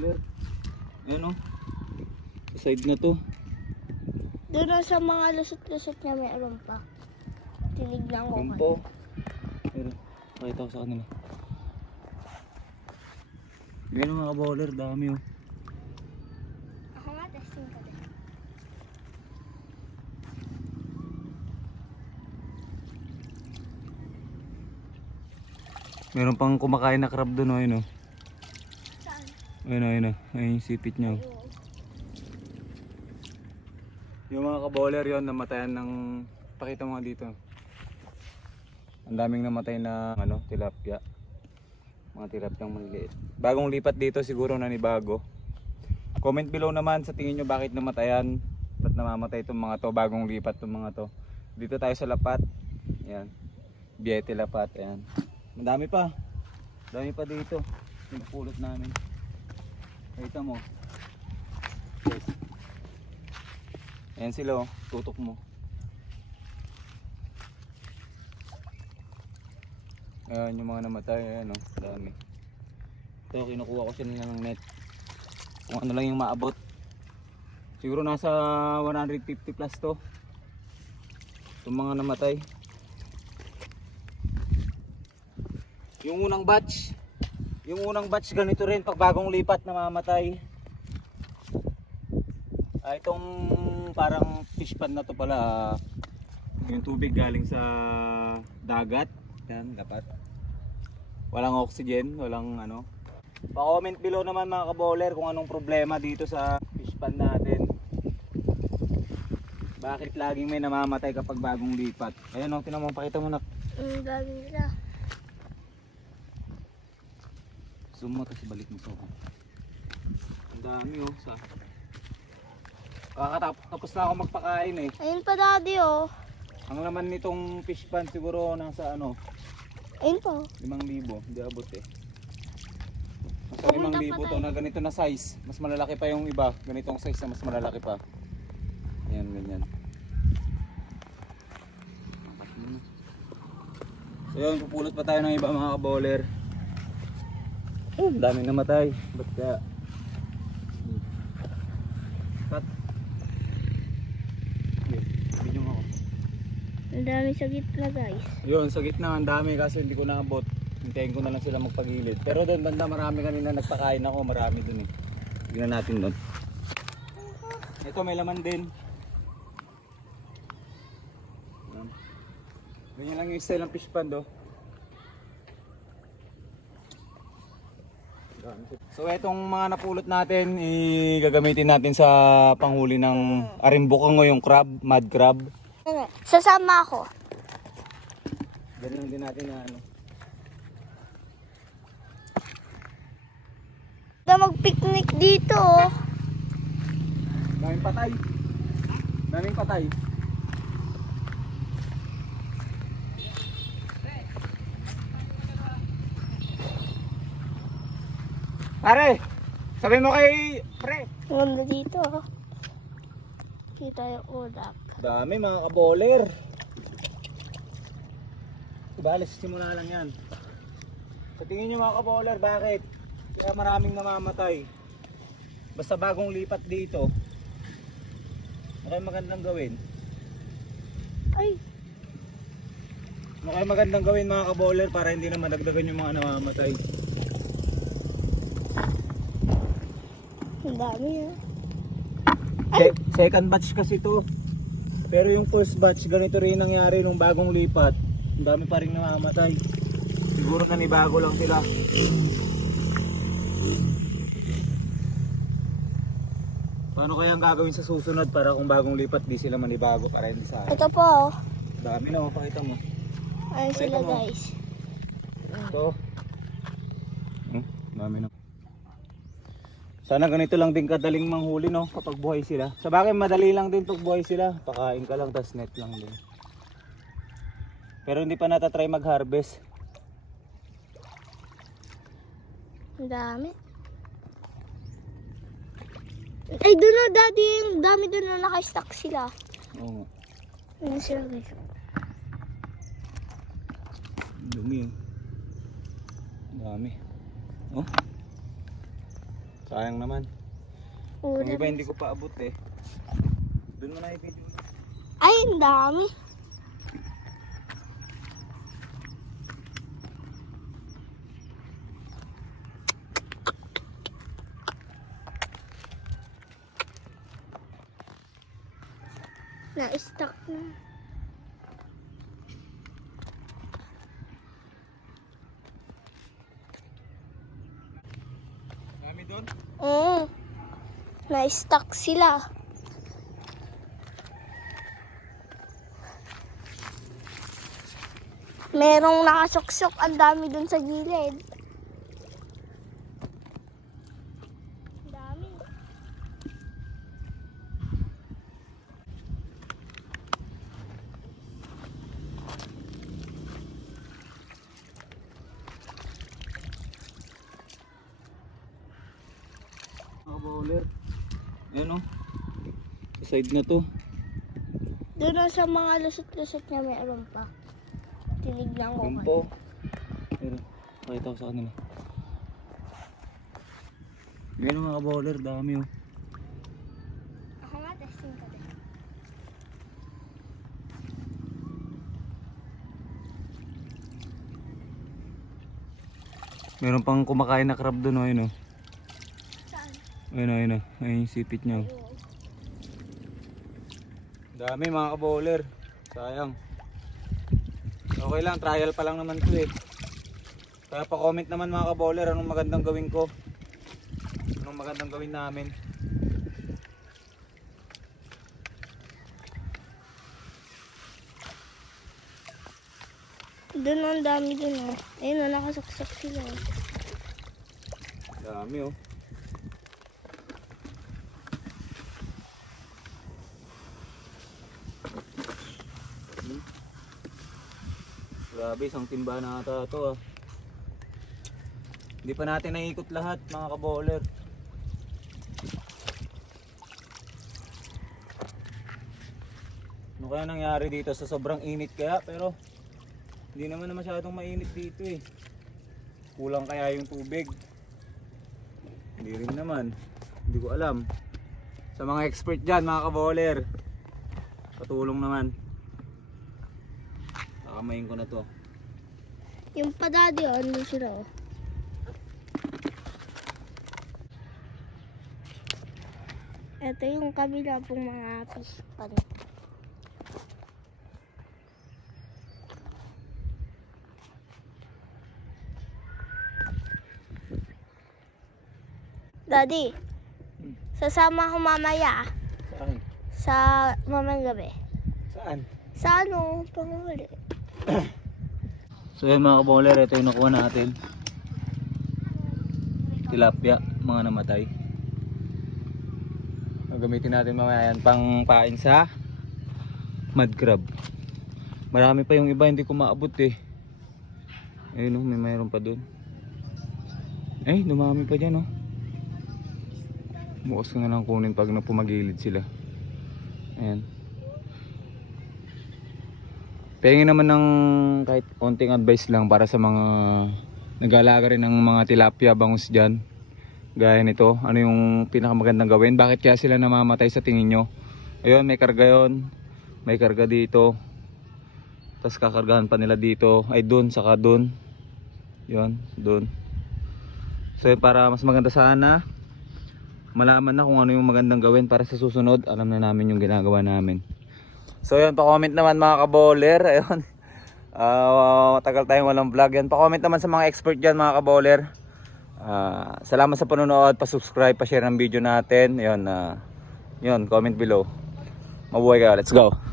bowler. Ayan o. Sa side na to. Doon na sa mga lusot-lusot niya meron pa. Tinignan ko. Kanina. po. Pero, pakita ko sa kanila. Yan mga bowler, dami oh. Ako nga, testing ko din. Meron pang kumakain na crab doon oh, ayun oh. Ayun oh, ayun oh. Ayun yung sipit niya. Yung mga kabowler yon namatayan ng pakita mo nga dito. Ang daming namatay na ano, tilapia. Mga tilapiyang maliliit. Bagong lipat dito siguro na ni bago. Comment below naman sa tingin nyo bakit namatayan. Ba't namamatay itong mga to bagong lipat itong mga to. Dito tayo sa Lapat. Ayan. Biete Lapat. Ayan. Madami pa. Dami pa dito. Yung pulot namin. Kita mo. Yes. Ayan sila oh, tutok mo. Ayan yung mga namatay, ayan oh, dami. Ito, kinukuha ko sila ng net. Kung ano lang yung maabot. Siguro nasa 150 plus to. Itong mga namatay. Yung unang batch, yung unang batch ganito rin pag bagong lipat namamatay. Ah, itong parang fish pond na to pala, ah, yung tubig galing sa dagat. Yan, dapat. Walang oxygen, walang ano. Pa-comment below naman mga kabowler kung anong problema dito sa fish pond natin. Bakit laging may namamatay kapag bagong lipat? Ayun oh, tinan mo, pakita mo na. Ang dami nila. Zoom mo, tapos balik mo sa ako. Ang dami oh, sa... Kakatapos tapos na ako magpakain eh. Ayun pa daddy oh. Ang laman nitong fish pan siguro nasa ano, Ayun pa oh. 5,000. Hindi abot eh. Nasa Pumunta pa 5,000 to na ganito na size. Mas malalaki pa yung iba. Ganitong size na mas malalaki pa. Yan, ganyan. So yun, pupulot pa tayo ng iba mga kaboler. Oh, daming namatay. Ba't kaya? Cut. Yun, ako. Ang dami sa gitna guys. Yun, sa gitna ang dami kasi hindi ko naabot. Hintayin ko na lang sila magpagilid. Pero doon banda marami kanina nagpakain ako, marami doon eh. Tingnan natin doon. Ito may laman din. Yan. Ganyan lang yung style ng fish pond oh. So itong mga napulot natin, igagamitin natin sa panghuli ng arimbukang o yung crab, mud crab. Sasama ako. Ganyan din natin na ano. Ito mag-picnic dito oh. Daming patay. Daming patay. Pare, sabi mo kay pre. Ganda dito oh. Kita yung ulap. Dami mga kaboler. Alas simula lang yan. Sa tingin nyo mga kaboler, bakit? Kaya maraming namamatay. Basta bagong lipat dito. Ano kaya magandang gawin? Ay, Ano kaya magandang gawin mga kaboler para hindi na madagdagan yung mga namamatay? Ang dami ah. Se- second batch kasi to. Pero yung first batch, ganito rin nangyari nung bagong lipat. Ang dami pa rin namamatay. Siguro na bago lang sila. Paano kaya ang gagawin sa susunod para kung bagong lipat di sila manibago para hindi sa Ito po oh. Dami na, pakita mo. Ayun Pakita sila mo. guys. Ito. Hmm, dami na. Sana ganito lang din kadaling manghuli no kapag buhay sila. Sa bagay madali lang din pag buhay sila. Pakain ka lang tas net lang din. Pero hindi pa natatry mag-harvest. Ang dami. Ay, doon na daddy. Yung dami doon na naka-stack sila. Oo. Ano sila guys? Dumi. eh. Dami. Oh. Sayang naman. Yung iba hindi ko pa abot eh. Doon mo na i-video. Ay, ang dami. Na-stuck na. Dami doon? Oo. Na-stuck sila. Merong nakasuksok ang dami dun sa gilid. Dami. Mga bowler. Yan oh. Sa side na to. Doon na sa mga lusot-lusot niya meron pa. Tinignan ko. Kanina. po. Pero, pakita ko sa kanila. Yan oh, mga bowler, dami oh. Ako nga, testing ko din. Meron pang kumakain na crab doon oh, yun oh. Ayun oh, ayun oh. Ayun yung sipit niya oh. Dami mga kabowler. Sayang. Okay lang, trial pa lang naman to eh. Kaya pa-comment naman mga kabowler anong magandang gawin ko. Anong magandang gawin namin. Doon ang dami dun oh. Ayun na, nakasaksak sila. oh. Dami oh. Hmm. Grabe, isang timba na ata ito ah. Hindi pa natin naikot lahat mga kabowler. Ano kaya nangyari dito sa sobrang init kaya pero hindi naman na masyadong mainit dito eh. Kulang kaya yung tubig. Hindi rin naman. Hindi ko alam. Sa mga expert dyan, mga kabowler. Patulong naman. Kakamayin ko na to. Yung padadi oh, ano sila oh. Ito yung kabila pong mga pispan. Daddy, Hmm. sasama ko mamaya Saan? sa mamayang gabi. Saan? Sa ano, panghuli. So yun mga kabowler, ito yung nakuha natin. Tilapia, mga namatay. Gagamitin natin mamaya yan pang pain sa mud crab. Marami pa yung iba hindi ko maabot eh. Ayun oh, may mayroon pa dun. Eh, dumami pa dyan oh. Bukas ko na lang kunin pag napumagilid sila. Ayan. Pengin naman ng kahit konting advice lang para sa mga nag-aalaga rin ng mga tilapia bangus dyan. Gaya nito, ano yung pinakamagandang gawin? Bakit kaya sila namamatay sa tingin nyo? Ayun, may karga yon May karga dito. Tapos kakargahan pa nila dito. Ay dun, saka dun. Yun, dun. So para mas maganda sana, malaman na kung ano yung magandang gawin para sa susunod. Alam na namin yung ginagawa namin. So yun, pa-comment naman mga kaboler. Ayun. Ah, matagal tayong walang vlog yan. Pa-comment naman sa mga expert dyan mga kaboler. Ah, salamat sa panonood, pa-subscribe, pa-share ng video natin. Ayun, ah, yun, comment below. Mabuhay kayo. Let's go.